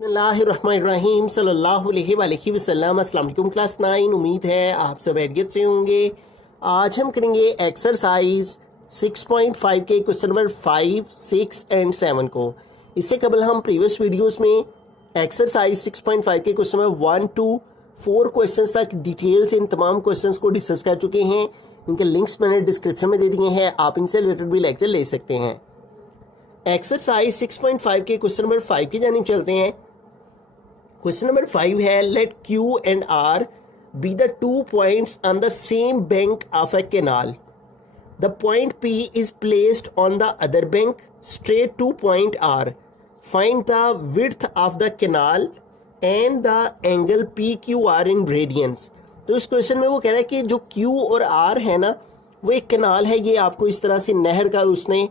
बिस्मिल्लाहिर्रहमानिर्रहीम सल्लल्लाहु अलैहि वसल्लम। अस्सलाम वालेकुम क्लास 9। उम्मीद है आप सब खैरियत से होंगे। आज हम करेंगे एक्सरसाइज 6.5 के क्वेश्चन नंबर 5, 6 एंड 7 को। इससे कबल हम प्रीवियस वीडियोस में एक्सरसाइज 6.5 के क्वेश्चन नंबर 1 to 4 क्वेश्चंस तक डिटेल से इन तमाम क्वेश्चंस को डिस्कस कर चुके हैं। इनके लिंक्स मैंने डिस्क्रिप्शन में दे दिए हैं, आप इनसे रिलेटेड भी लेक्चर ले सकते हैं। एक्सरसाइज 6.5 के क्वेश्चन नंबर 5 की जानिब चलते हैं। क्वेश्चन नंबर 5 है, late Q and R be the 2 points on the same bank of a canal. The point P is placed on the other bank straight to point R. Find the width of the canal and the angle PQR in radians. तो इस question में वो कह रहा है कि जो Q और R है ना, वो एक कैनाल है। ये आपको इस तरह से नहर का उसने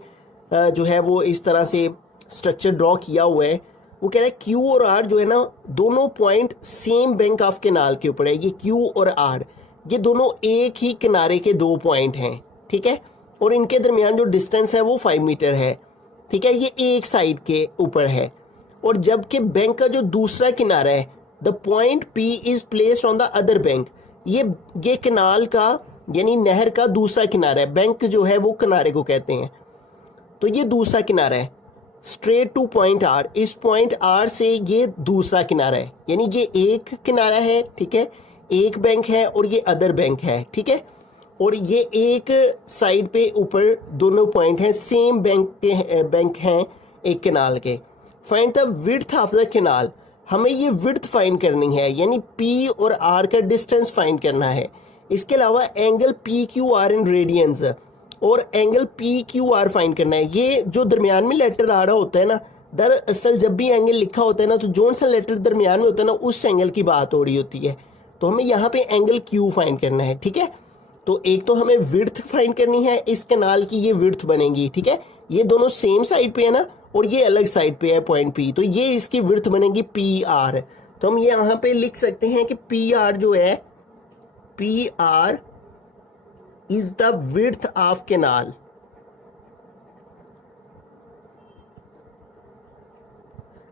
जो है वो इस तरह से स्ट्रक्चर ड्रॉ किया हुआ है। वो कह रहा है Q और R जो है ना, दोनों point same bank of canal के ऊपर है। ये Q और R ये दोनों एक ही किनारे के दो पॉइंट हैं, ठीक है। और इनके दरमियान जो डिस्टेंस है वो 5 मीटर है, ठीक है। ये एक साइड के ऊपर है। और जबकि बैंक का जो दूसरा किनारा है, the point P is placed on the other bank, ये किनाल का यानी नहर का दूसरा किनारा है। बैंक जो है वो किनारे को कहते हैं, तो ये दूसरा किनारा है स्ट्रेट टू पॉइंट R। इस पॉइंट R से ये दूसरा किनारा है, यानी ये एक किनारा है, ठीक है। एक बैंक है और ये अदर बैंक है, ठीक है। और ये एक साइड पे ऊपर दोनों पॉइंट हैं, सेम बैंक हैं एक किनाल के। Find the width of the canal, हमें ये विड्थ फाइंड करनी है, यानी P और R का डिस्टेंस फाइंड करना है। इसके अलावा एंगल PQR इन रेडियंस और एंगल PQR फाइंड करना है। ये जो दरमियान में लेटर आ रहा होता है ना, दरअसल जब भी एंगल लिखा होता है ना, तो जोन सा लेटर दरमियान में होता है ना, उस एंगल की बात हो रही होती है। तो हमें यहाँ पे एंगल Q फाइंड करना है, ठीक है। तो एक तो हमें विड्थ फाइंड करनी है, इस कैनाल की ये विड्थ बनेगी, ठीक है। ये दोनों सेम साइड पे है ना, और ये अलग साइड पे है पॉइंट P, तो ये इसकी विड्थ बनेगी PR। तो हम ये यहाँ पे लिख सकते हैं कि PR जो है, PR is the width of canal।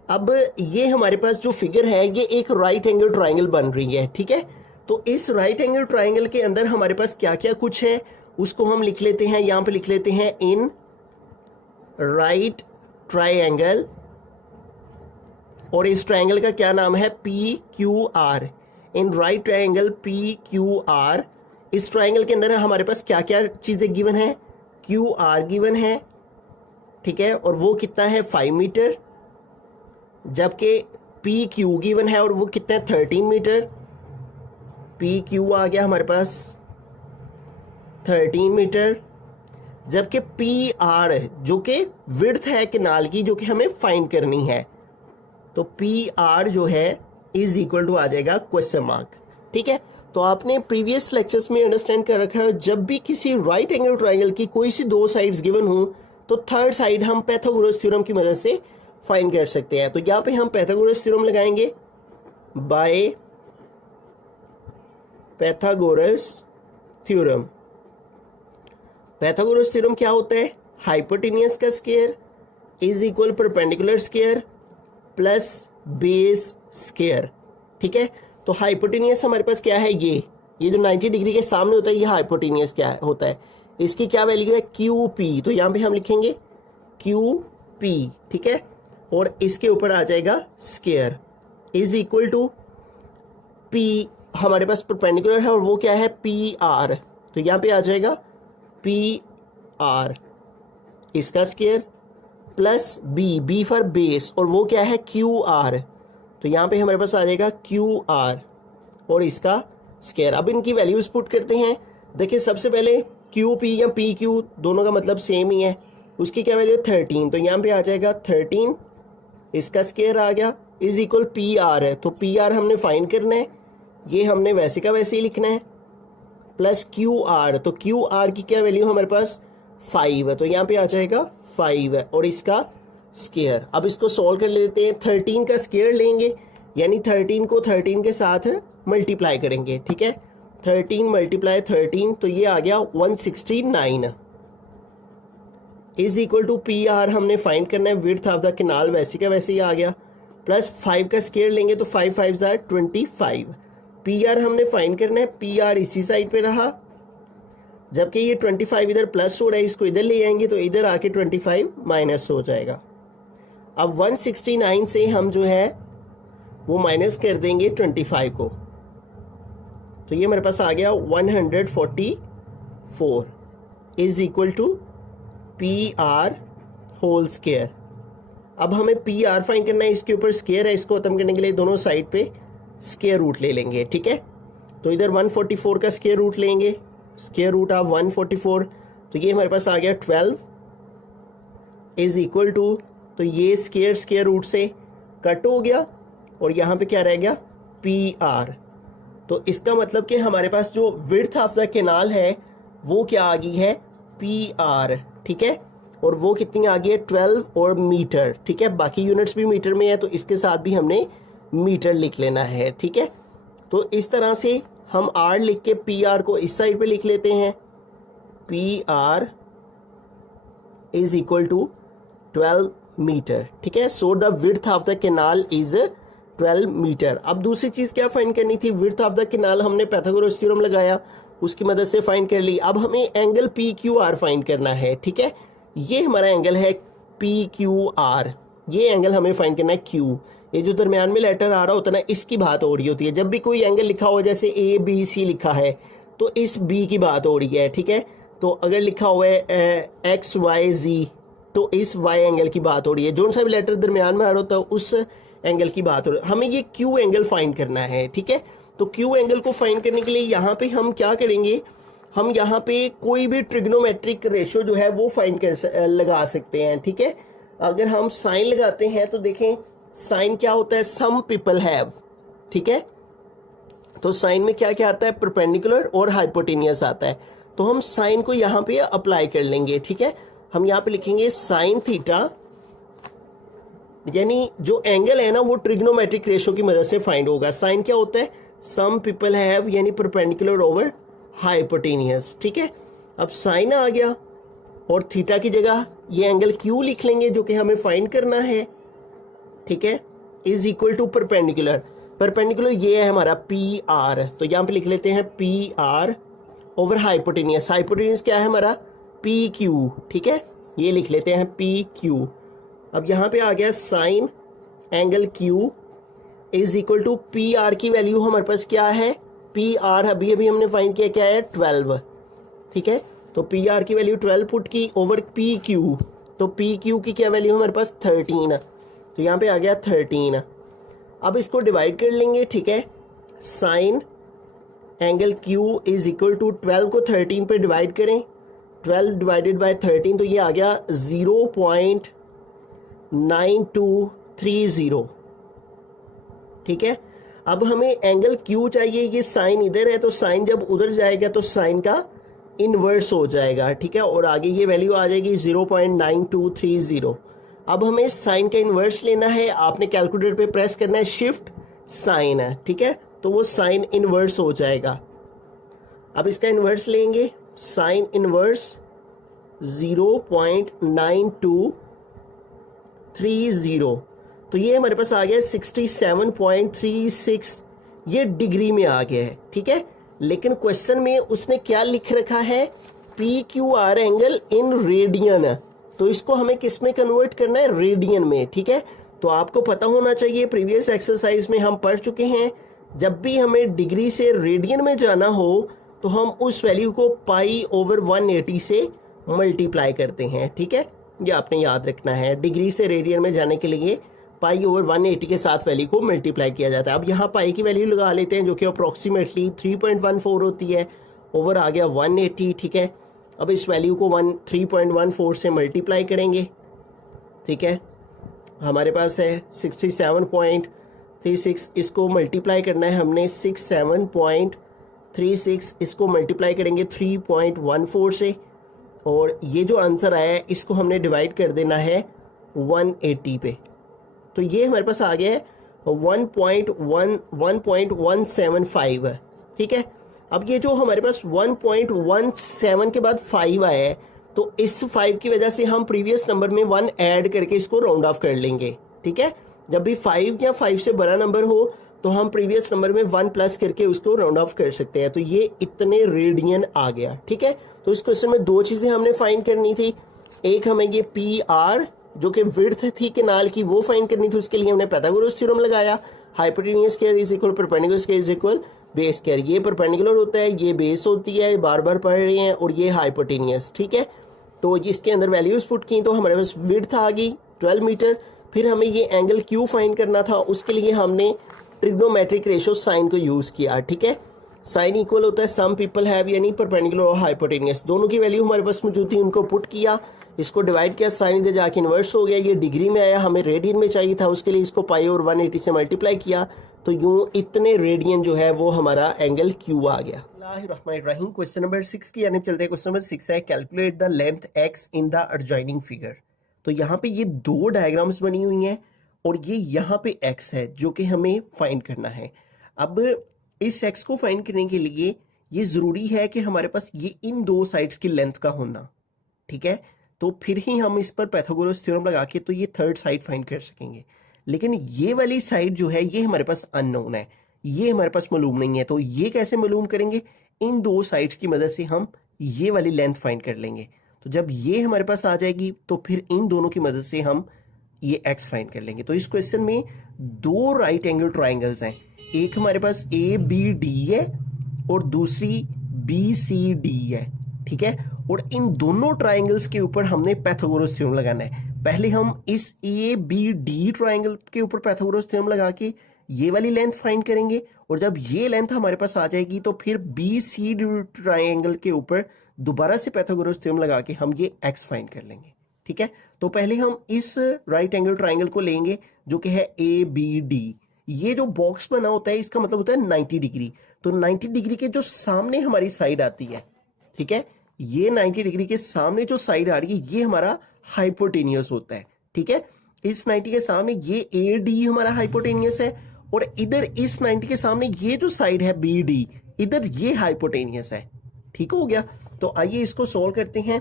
अब ये हमारे पास जो फिगर है, ये एक राइट एंगल ट्राइंगल बन रही है, ठीक है। तो इस राइट एंगल ट्राइंगल के अंदर हमारे पास क्या क्या कुछ है, उसको हम लिख लेते हैं। यहां पे लिख लेते हैं इन राइट ट्राइंगल, और इस ट्राइंगल का क्या नाम है, PQR। इन राइट ट्राइंगल PQR, इस ट्राइंगल के अंदर हमारे पास क्या क्या चीजें गिवन है, QR गिवन है, ठीक है। और वो कितना है, 5 मीटर। जबकि PQ गिवन है और वो कितना है, 13 मीटर। PQ आ गया हमारे पास 13 मीटर। जबकि PR जो कि विड्थ है किनाल की, जो कि हमें फाइंड करनी है, तो PR जो है इज इक्वल टू आ जाएगा क्वेश्चन मार्क, ठीक है। तो आपने प्रीवियस लेक्चर्स में अंडरस्टैंड कर रखा है, जब भी किसी राइट एंगल ट्राइंगल की कोई सी दो साइड्स गिवन हो, तो थर्ड साइड हम पाइथागोरस थ्योरम की मदद से फाइंड कर सकते हैं। तो यहाँ पे हम पाइथागोरस थ्योरम लगाएंगे, by Pythagoras theorem. Pythagoras theorem क्या होता है, हाइपोटेनियस का square is equal perpendicular square plus base square, ठीक है। तो हाइपोटेनियस हमारे पास क्या है, ये जो 90 डिग्री के सामने होता है, ये हाइपोटेनियस क्या होता है, इसकी क्या वैल्यू है, QP। तो यहाँ पे हम लिखेंगे QP, ठीक है। और इसके ऊपर आ जाएगा square is equal to P, हमारे पास परपेंडिकुलर है और वो क्या है, PR। तो यहाँ पे आ जाएगा PR, इसका square plus B for base, और वो क्या है, QR। तो यहाँ पे हमारे पास आ जाएगा QR और इसका स्क्वायर। अब इनकी वैल्यूज पुट करते हैं। देखिए सबसे पहले QP या PQ दोनों का मतलब सेम ही है, उसकी क्या वैल्यू है, 13। तो यहाँ पे आ जाएगा 13, इसका स्क्वायर आ गया इज इक्वल PR है। तो PR हमने फाइंड करना है, ये हमने वैसे का वैसे ही लिखना है, प्लस QR। तो QR की क्या वैल्यू हमारे पास 5 है, तो यहाँ पे आ जाएगा 5 है और इसका स्क्वायर। अब इसको सॉल्व कर लेते हैं। 13 का स्क्वायर लेंगे, यानी 13 को 13 के साथ मल्टीप्लाई करेंगे, ठीक है। 13 मल्टीप्लाई 13, तो ये आ गया 169 इज इक्वल टू PR हमने फाइंड करना है, विड्थ ऑफ द कैनाल वैसे का वैसे ही आ गया। प्लस 5 का स्क्वायर लेंगे तो 5 5 जार 25। पी आर हमने फाइंड करना है, पी आर इसी साइड पे रहा, जबकि ये 25 इधर प्लस हो रहा है, इसको इधर ले आएंगे तो इधर आके 25 माइनस हो जाएगा। अब 169 से हम जो है वो माइनस कर देंगे 25 को, तो ये मेरे पास आ गया 144 is equal to P R whole square. अब हमें पी आर फाइंड करना है, इसके ऊपर स्क्वायर है, इसको खत्म करने के लिए दोनों साइड पे स्क्वायर रूट ले लेंगे, ठीक है। तो इधर 144 का स्क्वायर रूट लेंगे, स्क्वायर रूट ऑफ 144, तो ये हमारे पास आ गया 12 इज इक्वल टू, तो ये स्क्वायर रूट से कट हो गया और यहाँ पे क्या रह गया पी आर। तो इसका मतलब कि हमारे पास जो विड्थ ऑफ द कैनाल है वो क्या आ गई है पी आर, ठीक है। और वो कितनी आ गई है 12 और मीटर, ठीक है। बाकी यूनिट्स भी मीटर में है तो इसके साथ भी हमने मीटर लिख लेना है, ठीक है। तो इस तरह से हम आर लिख के पी आर को इस साइड पे लिख लेते हैं, P R is equal to 12 metre, ठीक है। So the width of the canal is 12 metre. अब दूसरी चीज क्या फाइंड करनी थी, विड्थ ऑफ द कैनाल हमने पाइथागोरस थ्योरम लगाया, उसकी मदद से फाइंड कर ली। अब हमें angle P Q R find करना है, ठीक है। ये हमारा एंगल है पी क्यू आर, ये एंगल हमें फाइंड करना है क्यू। ये जो दरमियान में लेटर आ रहा होता है ना, इसकी बात हो रही होती है। जब भी कोई एंगल लिखा हो, जैसे ए बी सी लिखा है तो इस बी की बात हो रही है, ठीक है। तो अगर लिखा हुआ है एक्स वाई जी तो इस वाई एंगल की बात हो रही है। जो सा भी लेटर दरमियान में आ रहा होता है उस एंगल की बात हो रही है। हमें ये क्यू एंगल फाइंड करना है, ठीक है। तो क्यू एंगल को फाइंड करने के लिए यहाँ पे हम क्या करेंगे, हम यहाँ पे कोई भी ट्रिग्नोमेट्रिक रेशियो जो है वो फाइंड कर लगा सकते हैं, ठीक है। अगर हम साइन लगाते हैं तो देखें साइन क्या होता है, सम पीपल हैव, ठीक है। तो साइन में क्या क्या आता है, परपेंडिकुलर और हाइपोटेनियस आता है। तो हम साइन को यहाँ पे अप्लाई कर लेंगे, ठीक है। हम यहाँ पे लिखेंगे साइन थीटा, यानी जो एंगल है ना वो ट्रिग्नोमेट्रिक रेशियो की मदद से फाइंड होगा। साइन क्या होता है, सम पीपल हैव, यानी परपेंडिकुलर ओवर हाइपोटेनियस, ठीक है। अब साइन आ गया और थीटा की जगह ये एंगल क्यू लिख लेंगे जो कि हमें फाइंड करना है, ठीक है। Is equal to perpendicular, perpendicular ये है हमारा पी आर, तो यहाँ पे लिख लेते हैं P are over hypotenuse. Hypotenuse क्या है हमारा पी क्यू, ठीक है, ये लिख लेते हैं पी क्यू। अब यहाँ पे आ गया sine angle Q is equal to P R की वैल्यू हमारे पास क्या है, पी आर अभी अभी हमने फाइंड किया क्या है 12, ठीक है। तो पी आर की वैल्यू 12 पुट की ओवर पी क्यू, तो पी क्यू की क्या वैल्यू हमारे पास 13, तो यहाँ पे आ गया 13। अब इसको डिवाइड कर लेंगे, ठीक है। Sine angle Q is equal to 12 को 13 पे डिवाइड करें, 12 डिवाइडेड बाय 13 तो ये आ गया 0.9230, ठीक है। अब हमें एंगल क्यू चाहिए, ये साइन इधर है तो साइन जब उधर जाएगा तो साइन का इनवर्स हो जाएगा, ठीक है। और आगे ये वैल्यू आ जाएगी 0.9230। अब हमें साइन का इनवर्स लेना है, आपने कैलकुलेटर पे प्रेस करना है शिफ्ट साइन है, ठीक है। तो वो साइन इनवर्स हो जाएगा। अब इसका इनवर्स लेंगे, साइन इनवर्स 0.9230, तो ये हमारे पास आ गया 67.36, ये डिग्री में आ गया है, ठीक है। लेकिन क्वेश्चन में उसने क्या लिख रखा है, P Q R angle in radian, तो इसको हमें किस में कन्वर्ट करना है, रेडियन में, ठीक है। तो आपको पता होना चाहिए, प्रीवियस एक्सरसाइज में हम पढ़ चुके हैं, जब भी हमें डिग्री से रेडियन में जाना हो तो हम उस वैल्यू को पाई ओवर 180 से मल्टीप्लाई करते हैं, ठीक है। ये आपने याद रखना है, डिग्री से रेडियन में जाने के लिए पाई ओवर 180 के साथ वैल्यू को मल्टीप्लाई किया जाता है। अब यहाँ पाई की वैल्यू लगा लेते हैं जो कि अप्रोक्सीमेटली 3.14 होती है, ओवर आ गया 180, ठीक है। अब इस वैल्यू को 3.14 से मल्टीप्लाई करेंगे, ठीक है। हमारे पास है 67.36, इसको मल्टीप्लाई करना है हमने 67.36, इसको मल्टीप्लाई करेंगे 3.14 से, और ये जो आंसर आया है इसको हमने डिवाइड कर देना है 180 पे। तो ये हमारे पास आ गया है 1.175, ठीक है। अब ये जो हमारे पास 1.17 के बाद 5 आया है, तो इस 5 की वजह से हम प्रीवियस नंबर में 1 ऐड करके इसको राउंड ऑफ कर लेंगे, ठीक है। जब भी 5 या 5 से बड़ा नंबर हो तो हम प्रीवियस नंबर में 1 प्लस करके उसको राउंड ऑफ कर सकते हैं। तो ये इतने रेडियन आ गया, ठीक है। तो इस क्वेश्चन में दो चीजें हमने फाइंड करनी थी, एक हमें ये पी आर जो कि विड्थ थी केनाल की वो फाइंड करनी थी, उसके लिए हमने पाइथागोरस थ्योरम लगाया, hypotenuse square is equal perpendicular square is equal base square. ये परपेंडिकुलर होता है, ये बेस होती है, बार बार पढ़ रहे हैं, और ये हाइपोटेन्यूस, ठीक है। तो इसके अंदर वैल्यूज पुट की तो हमारे पास विड्थ आ गई 12 मीटर। फिर हमें ये एंगल क्यू फाइंड करना था, उसके लिए हमने ट्रिग्नोमेट्रिक रेशियो साइन को यूज किया, ठीक है। साइन इक्वल होता है सम पीपल हैव, यानी परपेंडिकुलर और हाइपोटेन्यूस दोनों की वैल्यू हमारे पास मौजूद थी, उनको पुट किया, इसको डिवाइड किया, साइन इधर जाके इन्वर्स हो गया, ये डिग्री में आया, हमें रेडियन में चाहिए था, उसके लिए इसको पाई और 180 से मल्टीप्लाई किया, तो यूं इतने रेडियन जो है वो हमारा एंगल क्यू आ गया। बिस्मिल्लाहिर्रहमानिर्रहीम। क्वेश्चन नंबर 6 की यानी चलते हैं। क्वेश्चन नंबर 6 है calculate the length x in the adjoining figure. तो यहाँ पे ये दो डायग्राम्स बनी हुई हैं और ये यहाँ पे एक्स है जो कि हमें फाइंड करना है। अब इस एक्स को फाइंड करने के लिए ये जरूरी है कि हमारे पास ये इन दो साइड्स की लेंथ का होना, ठीक है। तो फिर ही हम इस पर पाइथागोरस थ्योरम लगा के तो ये थर्ड साइड फाइंड कर सकेंगे। लेकिन ये वाली साइड जो है ये हमारे पास अननोन है, ये हमारे पास मालूम नहीं है। तो ये कैसे मालूम करेंगे? इन दो साइड्स की मदद से हम ये वाली लेंथ फाइंड कर लेंगे। तो जब ये हमारे पास आ जाएगी तो फिर इन दोनों की मदद से हम ये एक्स फाइंड कर लेंगे। तो इस क्वेश्चन में दो राइट एंगल ट्राइंगल्स हैं, एक हमारे पास ए बी डी है और दूसरी बी सी डी है, ठीक है। और इन दोनों ट्राइंगल्स के ऊपर हमने पाइथागोरस थ्योरम लगाना है। पहले हम इस ए बी डी ट्राइंगल के ऊपर पाइथागोरस थ्योरम लगा के ये वाली लेंथ फाइंड करेंगे, और जब ये लेंथ हमारे पास आ जाएगी तो फिर बी सी डी ट्राइंगल के ऊपर दोबारा से पाइथागोरस थ्योरम लगा के हम ये एक्स फाइंड कर लेंगे, ठीक है। तो पहले हम इस राइट एंगल ट्राइंगल को लेंगे जो कि है ए बी डी। ये जो बॉक्स बना होता है इसका मतलब होता है 90 डिग्री। तो 90 डिग्री के जो सामने हमारी साइड आती है, ठीक है, ये 90 डिग्री के सामने जो साइड आ रही है ये हमारा हाइपोटेनियस होता है, ठीक है। इस 90 के सामने ये ए डी हमारा हाइपोटेनियस है, और इधर इस 90 के सामने ये जो साइड है बी डी, इधर ये हाइपोटेनियस है, ठीक हो गया। तो आइए इसको सॉल्व करते हैं।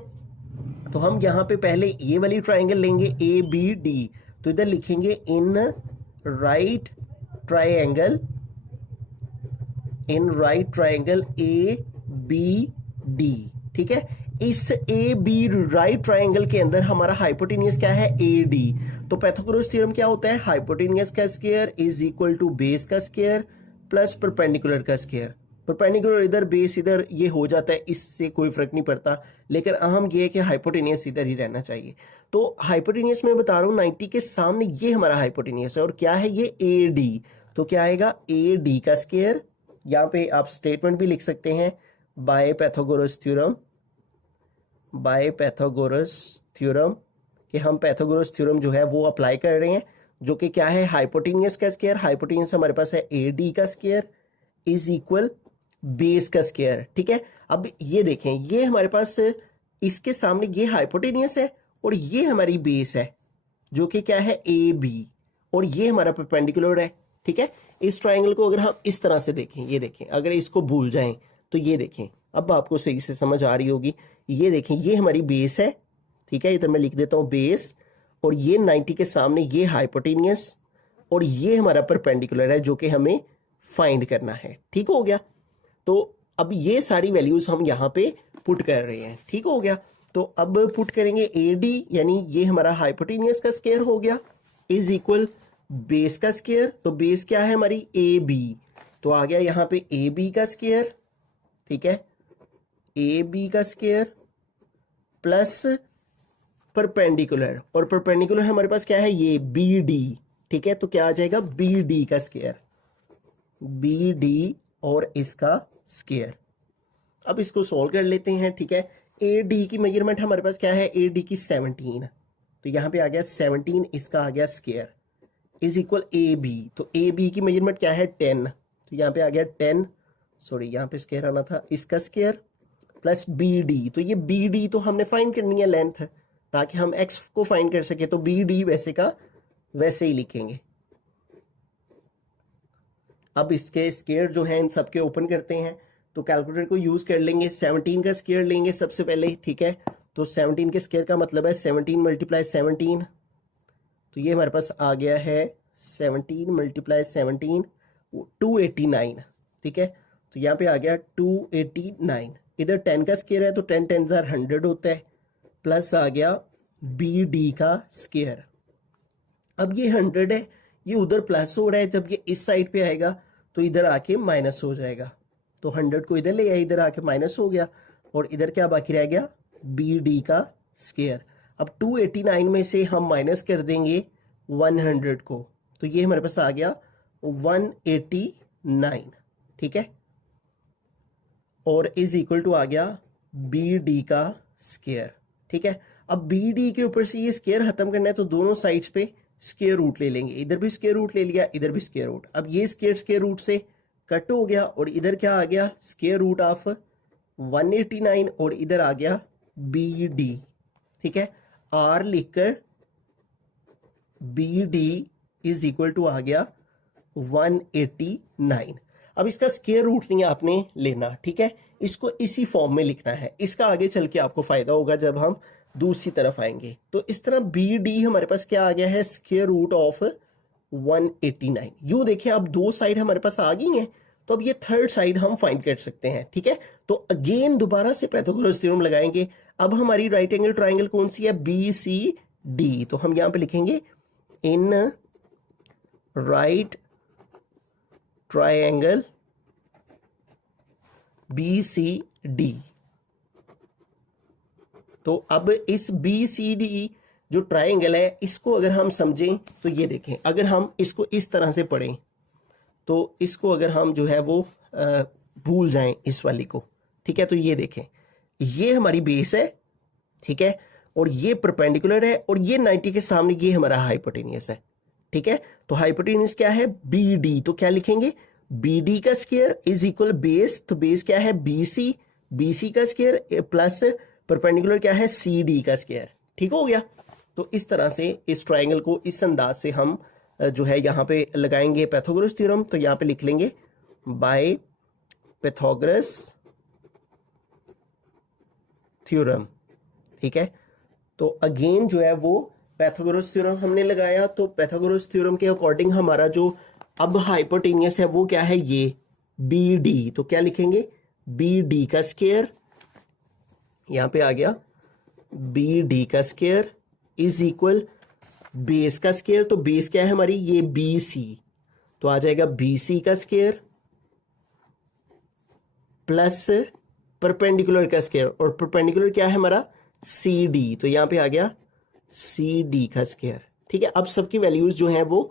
तो हम यहां पे पहले ये वाली ट्राइंगल लेंगे ए बी डी, तो इधर लिखेंगे in right triangle A B D, ठीक है। इस ए बी राइट ट्राइंगल के अंदर हमारा हाइपोटेनियस क्या है? A D. तो पाइथागोरस थ्योरम क्या होता है? हाइपोटेनियस का square is equal to base का स्क्वायर प्लस परपेंडिकुलर का स्क्वायर। परपेंडिकुलर इधर, बेस इधर, ये हो जाता है, इससे कोई फर्क नहीं पड़ता, लेकिन अहम ये है कि हाइपोटेनियस इधर ही रहना चाहिए। तो हाइपोटेनियस में बता रहा हूं 90 के सामने ये हमारा हाइपोटेनियस है, और क्या है ये? ए डी। तो क्या आएगा? ए डी का स्क्वायर, यहाँ पे आप स्टेटमेंट भी लिख सकते हैं बाय पाइथागोरस थ्योरम, कि हम पाइथागोरस थ्योरम जो है वो अप्लाई कर रहे हैं, जो कि क्या है? हाइपोटेनियस का स्क्वायर। हाइपोटेनियस हमारे पास है ए डी का स्क्वायर इज इक्वल बेस का स्क्वायर, ठीक है। अब ये देखें, ये हमारे पास इसके सामने ये हाइपोटेनियस है और ये हमारी बेस है जो कि क्या है? ए बी, और ये हमारा परपेंडिकुलर है, ठीक है। इस ट्राइंगल को अगर हम इस तरह से देखें, ये देखें, अगर इसको भूल जाएं तो ये देखें, अब आपको सही से समझ आ रही होगी। ये देखें, ये हमारी बेस है, ठीक है, इधर मैं लिख देता हूं बेस, और ये 90 के सामने ये हाइपोटेनियस, और ये हमारा परपेंडिकुलर है जो कि हमें फाइंड करना है, ठीक हो गया। तो अब ये सारी वैल्यूज हम यहाँ पे पुट कर रहे हैं, ठीक हो गया। तो अब पुट करेंगे ए डी, यानी ये हमारा हाइपोटेनियस का स्क्वायर हो गया, इज इक्वल बेस का स्क्वायर। तो बेस क्या है हमारी? A B. तो आ गया यहाँ पे ए बी का स्क्वायर, ठीक है, ए बी का स्क्वायर प्लस परपेंडिकुलर, और परपेंडिकुलर हमारे पास क्या है? ये बी डी, ठीक है। तो क्या आ जाएगा? बी डी का स्क्वायर, बी डी और इसका स्क्वायर। अब इसको सॉल्व कर लेते हैं, ठीक है। ए डी की मेजरमेंट हमारे पास क्या है? ए डी की 17, तो यहां पे आ गया 17, इसका आ गया square is equal A B. तो ए बी की मेजरमेंट क्या है? 10, तो यहाँ पे आ गया 10, सॉरी यहाँ पे स्क्वायर आना था, इसका स्क्वायर प्लस बी डी। तो ये बी डी तो हमने फाइंड करनी है लेंथ, ताकि हम एक्स को फाइंड कर सके, तो बी डी वैसे का वैसे ही लिखेंगे। अब इसके स्क्वायर जो है इन सबके ओपन करते हैं, तो कैलकुलेटर को यूज कर लेंगे। 17 का स्क्वायर लेंगे सबसे पहले, ठीक है। तो 17 के स्क्वायर का मतलब है 17 मल्टीप्लाई 17, तो ये हमारे पास आ गया है 17 मल्टीप्लाई 17 289, ठीक है। तो यहाँ पे आ गया 289, इधर 10 का स्केयर है तो 10 10 100 होता है, प्लस आ गया बी डी का स्केयर। अब ये 100 है, ये उधर प्लस हो रहा है, जब ये इस साइड पे आएगा तो इधर आके माइनस हो जाएगा। तो 100 को इधर ले आया, इधर आके माइनस हो गया, और इधर क्या बाकी रह गया, बी डी का स्केयर। अब 289 में से हम माइनस कर देंगे 100 को, तो ये हमारे पास आ गया 189, ठीक है, और इज इक्वल टू आ गया बी डी का स्केयर, ठीक है। अब बी डी के ऊपर से ये स्केयर खत्म करना है तो दोनों साइड्स पे स्केयर रूट ले लेंगे, इधर भी स्केयर रूट ले लिया, इधर भी स्केयर रूट। अब ये स्केयर रूट से कट हो गया, और इधर क्या आ गया, स्केयर रूट ऑफ 189, और इधर आ गया बी डी, ठीक है। आर लिखकर B D is equal to आ गया 189। अब इसका स्केयर रूट नहीं आपने लेना, ठीक है, इसको इसी फॉर्म में लिखना है, इसका आगे चल के आपको फायदा होगा जब हम दूसरी तरफ आएंगे। तो इस तरह बी डी हमारे पास क्या आ गया है, स्केयर रूट ऑफ 189। यूं देखें अब दो साइड हमारे पास आ गई हैं, तो अब ये थर्ड साइड हम फाइंड कर सकते हैं, ठीक है। तो अगेन दोबारा से पाइथागोरस थ्योरम लगाएंगे। अब हमारी राइट एंगल ट्राइंगल कौन सी है, बी सी डी, तो हम यहां पे लिखेंगे in right triangle B C D. तो अब इस बी सी डी जो ट्राइंगल है, इसको अगर हम समझें तो ये देखें, अगर हम इसको इस तरह से पढ़ें तो इसको अगर हम जो है वो भूल जाएं इस वाली को, ठीक है, तो ये देखें, ये हमारी बेस है, ठीक है, और ये परपेंडिकुलर है, और ये 90 के सामने ये हमारा हाइपोटेनियस है, ठीक है। तो हाइपोटेनियस क्या है, बी डी, तो क्या लिखेंगे, बी डी का स्क्वायर इज इक्वल बेस, तो बेस क्या है बी सी का स्क्वायर प्लस परपेंडिकुलर क्या है सी डी का स्क्वायर, ठीक हो गया। तो इस तरह से इस ट्राइंगल को इस अंदाज से हम जो है यहाँ पे लगाएंगे पाइथागोरस थ्योरम। तो यहाँ पे लिख लेंगे बाय पाइथागोरस थ्योरम, ठीक है। तो अगेन जो है वो पाइथागोरस थ्योरम हमने लगाया, तो पाइथागोरस थ्योरम के अकॉर्डिंग हमारा जो अब हाइपोटेनियस है वो क्या है, ये बी डी, तो क्या लिखेंगे, बी डी का स्क्वायर, यहां पे आ गया बी डी का स्क्वायर इज इक्वल बेस का स्क्वायर, तो बेस क्या है हमारी, ये बी सी, तो आ जाएगा बी सी का स्क्वायर प्लस परपेंडिकुलर का स्क्वायर, और परपेंडिकुलर क्या है हमारा सी डी, तो यहां पे आ गया सी डी का स्क्वायर, ठीक है। अब सबकी वैल्यूज जो है वो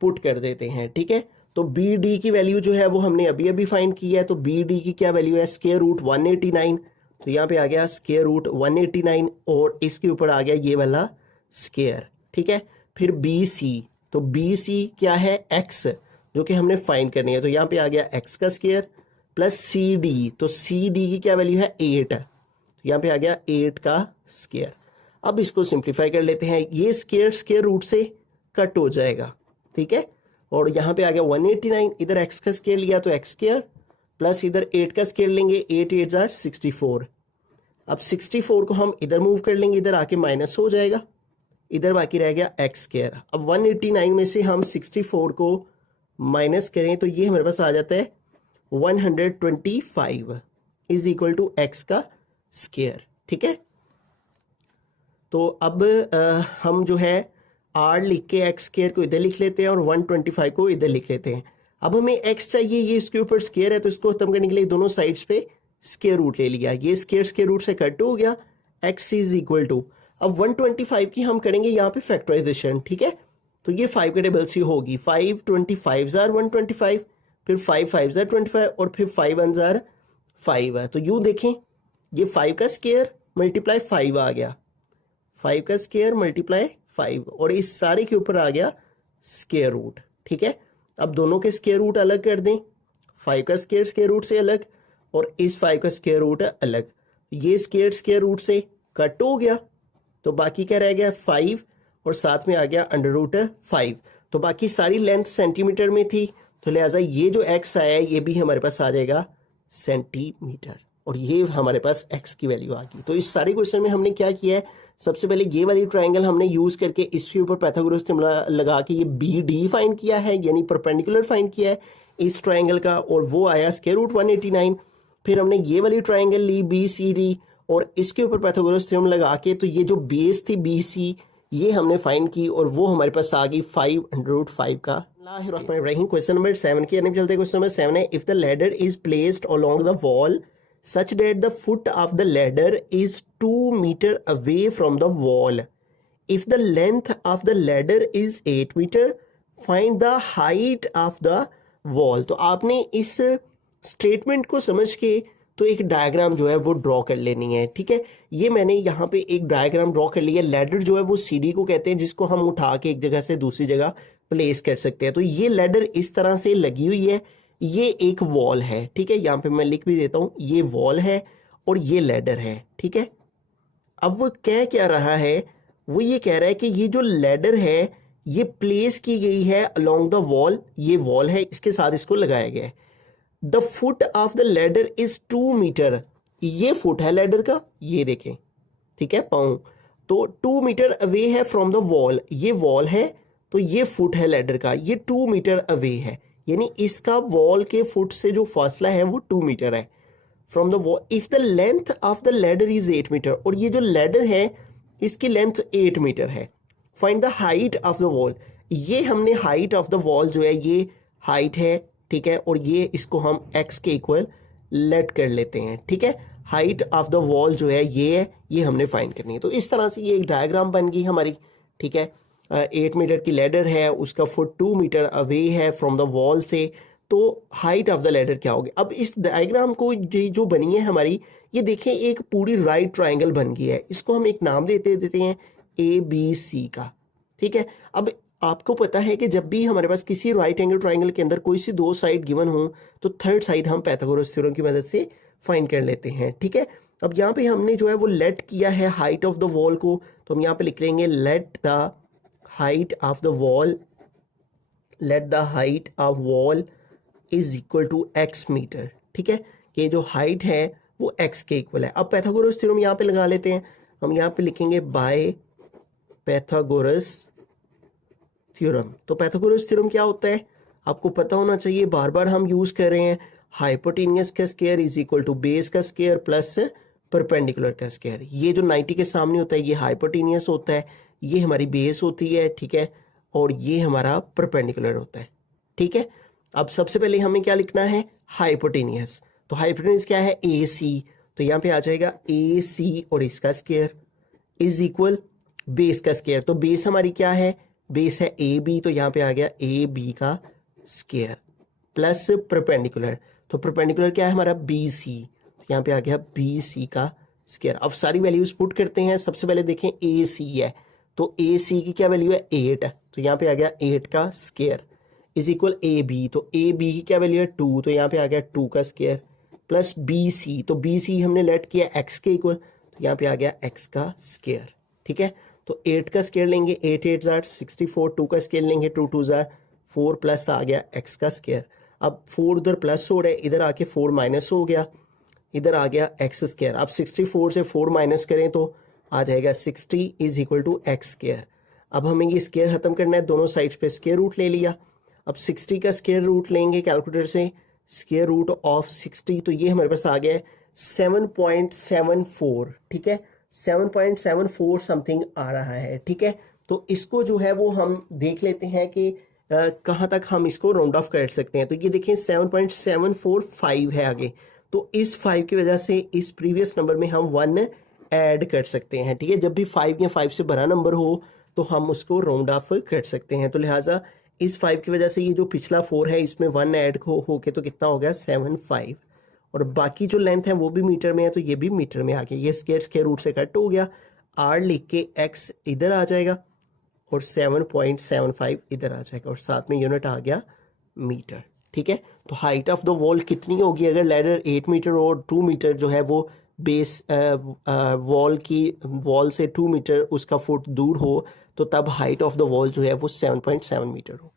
पुट कर देते हैं, ठीक है। तो बी डी की वैल्यू जो है वो हमने अभी अभी फाइंड की है, तो बी डी की क्या वैल्यू है, स्क्वायर रूट 189, तो यहां पे आ गया स्क्वायर रूट 189, और इसके ऊपर आ गया ये वाला स्क्वायर, ठीक है। फिर बी सी, तो बी सी क्या है, एक्स, जो कि हमने फाइंड करनी है, तो यहां पे आ गया एक्स का स्क्वायर प्लस सी डी, तो सी डी की क्या वैल्यू है 8, तो यहां पे आ गया 8 का स्क्वायर। अब इसको सिंप्लीफाई कर लेते हैं, ये स्क्वायर रूट से कट हो जाएगा, ठीक है, और यहां पे आ गया 189, इधर एक्स का स्क्वायर लिया तो एक्स स्क्वायर प्लस इधर 8 का स्क्वायर लेंगे, 8 8 जार 64। अब 64 को हम इधर मूव कर लेंगे, इधर आके माइनस हो जाएगा, इधर बाकी रह गया एक्स स्क्वायर। अब 189 में से हम 64 को माइनस करें तो ये हमारे पास आ जाता है 125 इज इक्वल टू एक्स का स्क्वायर, ठीक है। तो अब हम जो है आर लिख के एक्स स्क्वायर को इधर लिख लेते हैं और 125 को इधर लिख लेते हैं। अब हमें एक्स चाहिए, ये इसके ऊपर स्क्वायर है, तो इसको खत्म करने के लिए दोनों साइड्स पे स्क्वायर रूट ले लिया, ये स्क्वायर रूट से कट हो गया, एक्स इज इक्वल टू, अब 125 की हम करेंगे यहाँ पे फैक्टराइजेशन, ठीक है। तो ये 5 के टेबल से होगी, 5 25 जार 125, फिर 5 5 जार 25, और फिर 5 1 जार 5 है। तो यूं देखें, ये 5 का स्क्वायर मल्टीप्लाई 5 आ गया, 5 का स्क्वायर मल्टीप्लाई 5, और इस सारे के ऊपर आ गया स्क्वायर रूट, ठीक है। अब दोनों के स्क्वायर रूट अलग कर दें, 5 का स्क्वायर रूट से अलग, और इस 5 का स्क्वायर रूट अलग, ये स्क्वायर रूट से कट हो गया, तो बाकी क्या रह गया 5, और साथ में आ गया अंडर रूट 5। तो बाकी सारी लेंथ सेंटीमीटर में थी, तो लिहाजा ये जो एक्स आया है ये भी हमारे पास आ जाएगा सेंटीमीटर, और ये हमारे पास एक्स की वैल्यू आ गई। तो इस सारे क्वेश्चन में हमने क्या किया है, सबसे पहले ये वाली ट्रायंगल हमने यूज करके इसके ऊपर पाइथागोरस थ्योरम लगा के ये बी डी फाइंड किया है, यानी परपेंडिकुलर फाइंड किया है इस ट्रायंगल का, और वो आया स्क्वायर रूट 189। फिर हमने ये वाली ट्रायंगल ली बी सी डी और इसके ऊपर पाइथागोरस थ्योरम लगा के तो ये जो बेस थी बी सी ये हमने फाइंड की और वो हमारे पास आ गई 500 का। क्वेश्चन नंबर 7 की तरफ चलते हैं। क्वेश्चन नंबर 7 है, if the ladder is placed along the wall such that the foot of the ladder is 2 meter away from the wall. If the length of the ladder is 8 meter, find the height of the wall. तो आपने इस statement को समझ के तो एक diagram जो है वो ड्रॉ कर लेनी है, ठीक है। ये मैंने यहाँ पे एक डायग्राम ड्रॉ कर लिया। लैडर जो है वो सीढ़ी को कहते हैं जिसको हम उठा के एक जगह से दूसरी जगह प्लेस कर सकते हैं। तो ये लैडर इस तरह से लगी हुई है, ये एक वॉल है, ठीक है। यहाँ पे मैं लिख भी देता हूं, ये वॉल है और ये लैडर है, ठीक है। अब वो कह क्या रहा है, वो ये कह रहा है कि ये जो लैडर है ये प्लेस की गई है अलोंग द वॉल, ये वॉल है इसके साथ इसको लगाया गया है। The foot of the ladder is 2 metre, ये फुट है लैडर का, ये देखें, ठीक है, पाँव। तो 2 मीटर अवे है फ्रॉम द वॉल, ये वॉल है तो ये फुट है लैडर का, ये 2 मीटर अवे है, यानी इसका वॉल के फुट से जो फासला है वो 2 मीटर है from the wall. If the length of the ladder is 8 metre, और ये जो लैडर है इसकी लेंथ 8 मीटर है। Find the height of the wall, ये हमने हाइट ऑफ द वॉल जो है ये हाइट है, ठीक है, और ये इसको हम x के इक्वल लेट कर लेते हैं, ठीक है। हाइट ऑफ द वॉल जो है ये हमने फाइंड करनी है। तो इस तरह से ये एक डायग्राम बन गई हमारी, ठीक है। 8 मीटर की लैडर है, उसका फुट 2 मीटर अवे है फ्रॉम द वॉल से, तो हाइट ऑफ द लैडर क्या होगी। अब इस डायग्राम को जो बनी है हमारी, ये देखें एक पूरी राइट ट्रायंगल बन गई है। इसको हम एक नाम देते हैं ABC का, ठीक है। अब आपको पता है कि जब भी हमारे पास किसी राइट एंगल ट्रायंगल के अंदर कोई सी 2 साइड गिवन हो तो थर्ड साइड हम पाइथागोरस थ्योरम की मदद से फाइंड कर लेते हैं, ठीक है। अब यहाँ पे हमने जो है वो लेट किया है हाइट ऑफ द वॉल को, तो हम यहाँ पे लिख लेंगे let the height of the wall, let the height of wall is equal to x metre, ठीक है, कि जो हाइट है वो x के इक्वल है। अब पाइथागोरस थ्योरम यहाँ पे लगा लेते हैं, हम यहाँ पे लिखेंगे बाय पाइथागोरस थ्योरम। तो पाइथागोरस थ्योरम क्या होता है आपको पता होना चाहिए, बार बार हम यूज कर रहे हैं। हाइपोटेनियस का square is equal to base का स्क्वायर प्लस परपेंडिकुलर का स्क्वायर। ये जो 90 के सामने होता है ये हाइपोटेनियस होता है, ये हमारी बेस होती है, ठीक है, और ये हमारा परपेंडिकुलर होता है, ठीक है। अब सबसे पहले हमें क्या लिखना है, हाइपोटेनियस। तो हाइपोटेनियस क्या है, AC, तो यहाँ पे आ जाएगा AC और इसका स्क्वायर इज इक्वल बेस का स्क्वायर। तो बेस हमारी क्या है, बेस है AB, तो यहाँ पे आ गया AB का स्क्वायर प्लस परपेंडिकुलर। तो परपेंडिकुलर क्या है हमारा BC, तो यहाँ पे आ गया BC का स्क्वायर। अब सारी वैल्यूज पुट करते हैं। सबसे पहले देखें AC है, तो AC की क्या वैल्यू है 8, तो यहाँ पे आ गया 8 का स्क्वायर इज इक्वल AB, तो AB की क्या वैल्यू है 2, तो यहाँ पे आ गया 2 का स्क्वायर प्लस BC, तो BC हमने लेट किया x के इक्वल, तो यहाँ पे आ गया x का स्क्वायर, ठीक है। तो 8 का स्क्वायर लेंगे, 8 8 जार 64, 2 का स्क्वायर लेंगे 2 2 जार 4 प्लस आ गया x का स्क्वायर। अब 4 उधर प्लस हो रहा है, इधर आके 4 माइनस हो गया, इधर आ गया x स्क्वायर। अब 64 से 4 माइनस करें तो आ जाएगा 60 is equal to x square. अब हमें ये स्क्वायर खत्म करना है, दोनों साइड पे स्क्वायर रूट ले लिया। अब 60 का स्क्वायर रूट लेंगे कैलकुलेटर से, स्क्वायर रूट ऑफ 60, तो ये हमारे पास आ गया है 7.74, ठीक है, 7.74 समथिंग आ रहा है, ठीक है। तो इसको जो है वो हम देख लेते हैं कि कहाँ तक हम इसको राउंड ऑफ कर सकते हैं। तो ये देखें 7.745 है आगे, तो इस 5 की वजह से इस प्रीवियस नंबर में हम 1 ऐड कर सकते हैं, ठीक है। जब भी 5 या 5 से बड़ा नंबर हो तो हम उसको राउंड ऑफ कर सकते हैं। तो लिहाजा इस 5 की वजह से ये जो पिछला 4 है इसमें 1 ऐड हो के तो कितना हो गया 75, और बाकी जो लेंथ है वो भी मीटर में है तो ये भी मीटर में आ गया। ये स्क्वायर रूट से कट हो गया, R लिख के x इधर आ जाएगा और 7.75 इधर आ जाएगा और साथ में यूनिट आ गया मीटर, ठीक है। तो हाइट ऑफ द वॉल कितनी होगी, अगर लैडर 8 मीटर और 2 मीटर जो है वो बेस वॉल से 2 मीटर उसका फुट दूर हो तो तब हाइट ऑफ द वॉल जो है वो 7.7 मीटर हो।